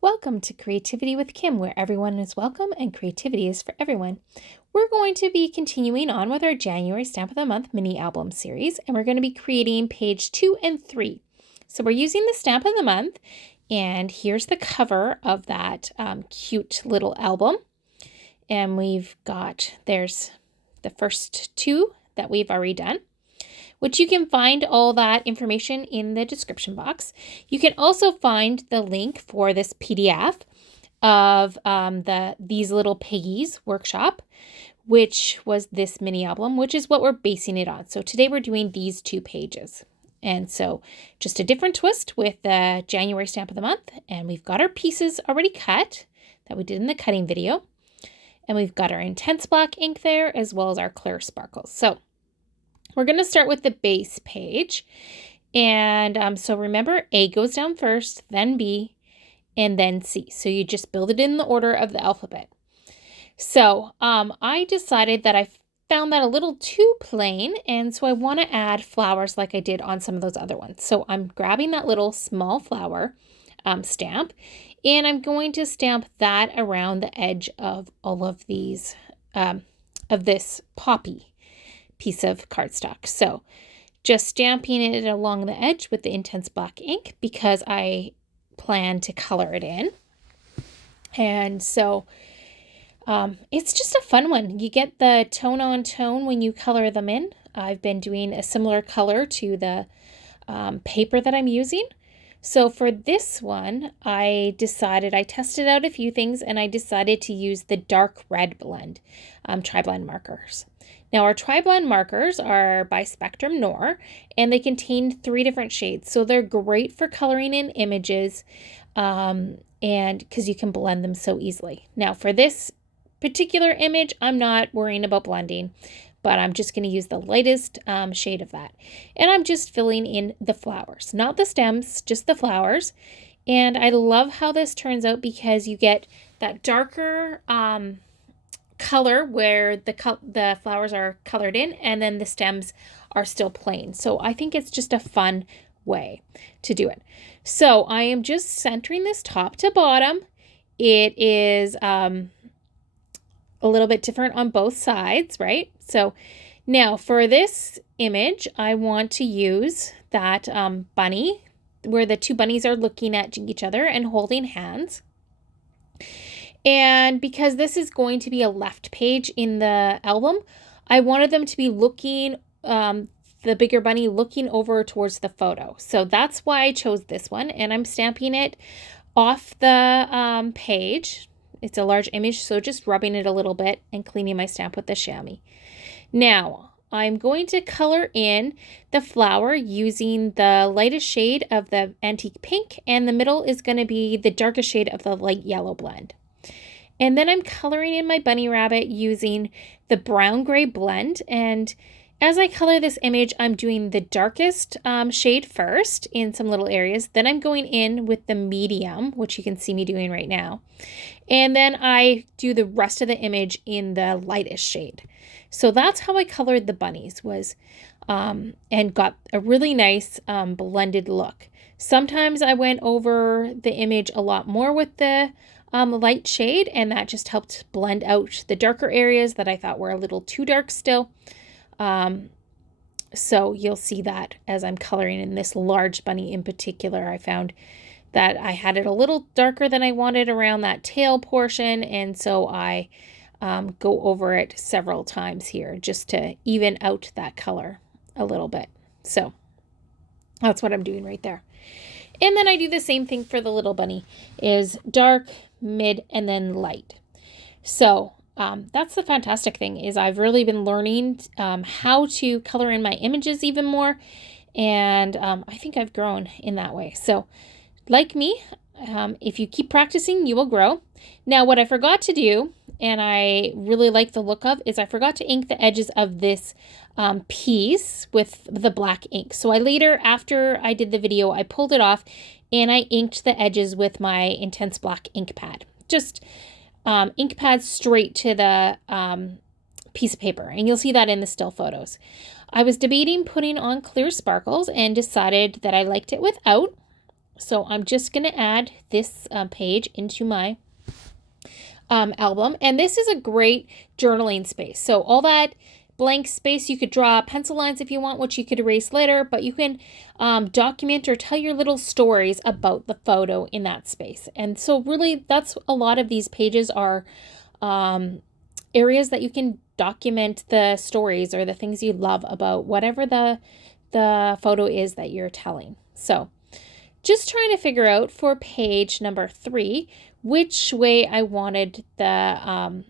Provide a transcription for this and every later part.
Welcome to Creativity with Kim, where everyone is welcome and creativity is for everyone. We're going to be continuing on with our January Stamp of the Month mini album series, and we're going to be creating page 2 and 3. So we're using the Stamp of the Month, and here's the cover of that cute little album. And there's the first two that we've already done, which you can find all that information in the description box. You can also find the link for this PDF of These Little Piggies workshop, which was this mini album, which is what we're basing it on. So today we're doing these 2 pages. And so just a different twist with the January Stamp of the Month. And we've got our pieces already cut that we did in the cutting video. And we've got our intense black ink there as well as our clear sparkles. So we're going to start with the base page. And so remember, A goes down first, then B, and then C. So you just build it in the order of the alphabet. So I decided that I found that a little too plain, and so I want to add flowers like I did on some of those other ones. So I'm grabbing that little small flower stamp, and I'm going to stamp that around the edge of all of these, of this poppy piece of cardstock. So just stamping it along the edge with the intense black ink because I plan to color it in. And so it's just a fun one. You get the tone on tone when you color them in. I've been doing a similar color to the paper that I'm using. So for this one, I tested out a few things and I decided to use the dark red blend, tri-blend markers. Now our tri-blend markers are by Spectrum Noir and they contain 3 different shades. So they're great for coloring in images and because you can blend them so easily. Now for this particular image, I'm not worrying about blending, but I'm just going to use the lightest shade of that. And I'm just filling in the flowers, not the stems, just the flowers. And I love how this turns out because you get that darker color where the flowers are colored in and then the stems are still plain. So I think it's just a fun way to do it. So I am just centering this top to bottom. It is a little bit different on both sides, right? So now for this image, I want to use that bunny where the 2 bunnies are looking at each other and holding hands. And because this is going to be a left page in the album, I wanted them to be looking, the bigger bunny looking over towards the photo. So that's why I chose this one. And I'm stamping it off the page. It's a large image, so just rubbing it a little bit and cleaning my stamp with the chamois. Now, I'm going to color in the flower using the lightest shade of the antique pink, and the middle is going to be the darkest shade of the light yellow blend. And then I'm coloring in my bunny rabbit using the brown gray blend. And as I color this image, I'm doing the darkest shade first in some little areas. Then I'm going in with the medium, which you can see me doing right now. And then I do the rest of the image in the lightest shade. So that's how I colored the bunnies and got a really nice blended look. Sometimes I went over the image a lot more with the light shade, and that just helped blend out the darker areas that I thought were a little too dark still. So you'll see that as I'm coloring in this large bunny in particular. I found that I had it a little darker than I wanted around that tail portion, and so I go over it several times here just to even out that color a little bit. So that's what I'm doing right there. And then I do the same thing for the little bunny, is dark, mid, and then light. So that's the fantastic thing, is I've really been learning how to color in my images even more. And I think I've grown in that way. So like me, if you keep practicing, you will grow. Now, what I forgot to do, and I really like the look of, is I forgot to ink the edges of this piece with the black ink. So after I did the video, I pulled it off and I inked the edges with my intense black ink pad. Just ink pad straight to the piece of paper. And you'll see that in the still photos. I was debating putting on clear sparkles and decided that I liked it without. So I'm just going to add this page into my album. And this is a great journaling space. So all that blank space, you could draw pencil lines if you want, which you could erase later, but you can document or tell your little stories about the photo in that space. And so really that's a lot of these pages are areas that you can document the stories or the things you love about whatever the photo is that you're telling. So just trying to figure out for page number 3, which way I wanted the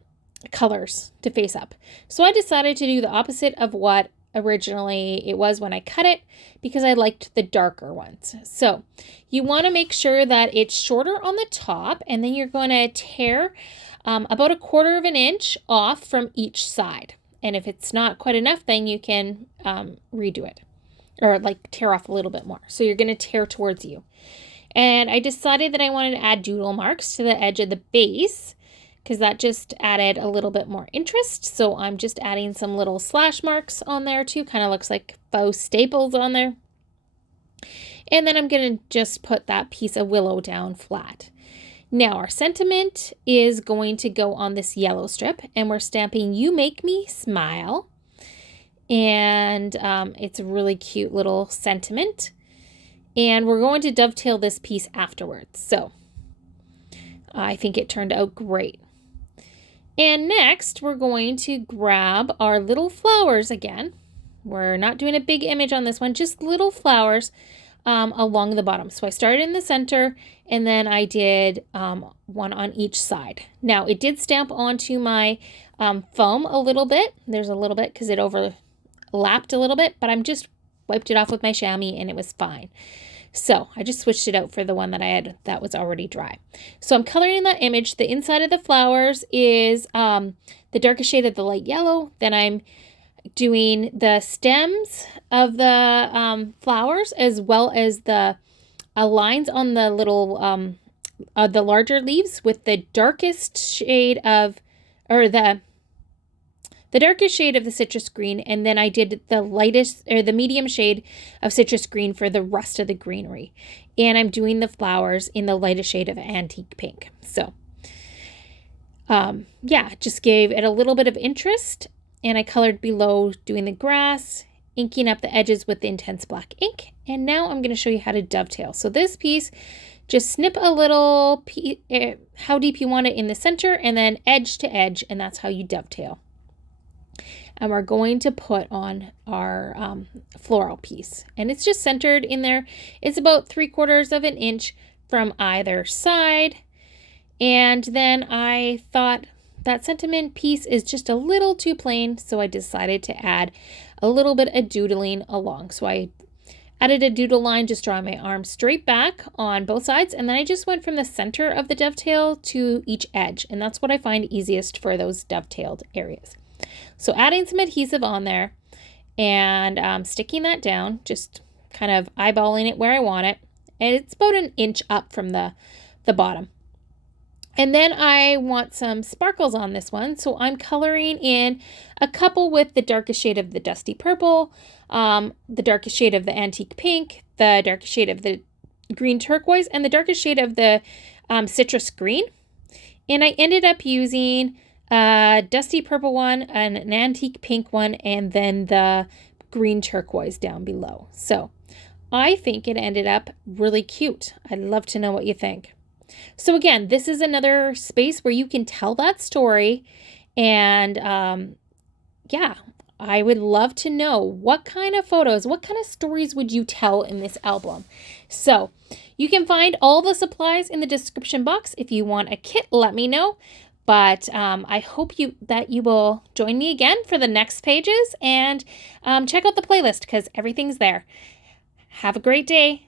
colors to face up. So I decided to do the opposite of what originally it was when I cut it, because I liked the darker ones. So you want to make sure that it's shorter on the top, and then you're going to tear about 1/4 inch off from each side. And if it's not quite enough, then you can redo it, or like tear off a little bit more. So you're going to tear towards you. And I decided that I wanted to add doodle marks to the edge of the base, because that just added a little bit more interest. So I'm just adding some little slash marks on there too. Kind of looks like faux staples on there. And then I'm going to just put that piece of willow down flat. Now our sentiment is going to go on this yellow strip, and we're stamping "You Make Me Smile." And it's a really cute little sentiment. And we're going to dovetail this piece afterwards. So I think it turned out great. And next, we're going to grab our little flowers again. We're not doing a big image on this one, just little flowers along the bottom. So I started in the center, and then I did one on each side. Now, it did stamp onto my foam a little bit. There's a little bit because it overlapped a little bit, but I'm just wiped it off with my chamois, and it was fine. So I just switched it out for the one that I had that was already dry. So I'm coloring that image. The inside of the flowers is the darkest shade of the light yellow. Then I'm doing the stems of the flowers, as well as the lines on the little the larger leaves with the darkest shade of, or the darkest shade of the citrus green, and then I did the lightest, or the medium shade of citrus green for the rest of the greenery. And I'm doing the flowers in the lightest shade of antique pink. So yeah, just gave it a little bit of interest, and I colored below doing the grass, inking up the edges with the intense black ink. And now I'm going to show you how to dovetail. So this piece, just snip a little how deep you want it in the center, and then edge to edge, and that's how you dovetail. And we're going to put on our floral piece. And it's just centered in there. It's about 3/4 inch from either side. And then I thought that sentiment piece is just a little too plain, so I decided to add a little bit of doodling along. So I added a doodle line, just drawing my arm straight back on both sides. And then I just went from the center of the dovetail to each edge. And that's what I find easiest for those dovetailed areas. So adding some adhesive on there and sticking that down, just kind of eyeballing it where I want it. And it's about 1 inch up from the bottom. And then I want some sparkles on this one. So I'm coloring in a couple with the darkest shade of the dusty purple, the darkest shade of the antique pink, the darkest shade of the green turquoise, and the darkest shade of the citrus green. And I ended up using a dusty purple one, an antique pink one, and then the green turquoise down below. So I think it ended up really cute. I'd love to know what you think. So again, this is another space where you can tell that story. And yeah, I would love to know what kind of photos, what kind of stories would you tell in this album? So you can find all the supplies in the description box. If you want a kit, let me know. But I hope that you will join me again for the next pages, and check out the playlist because everything's there. Have a great day.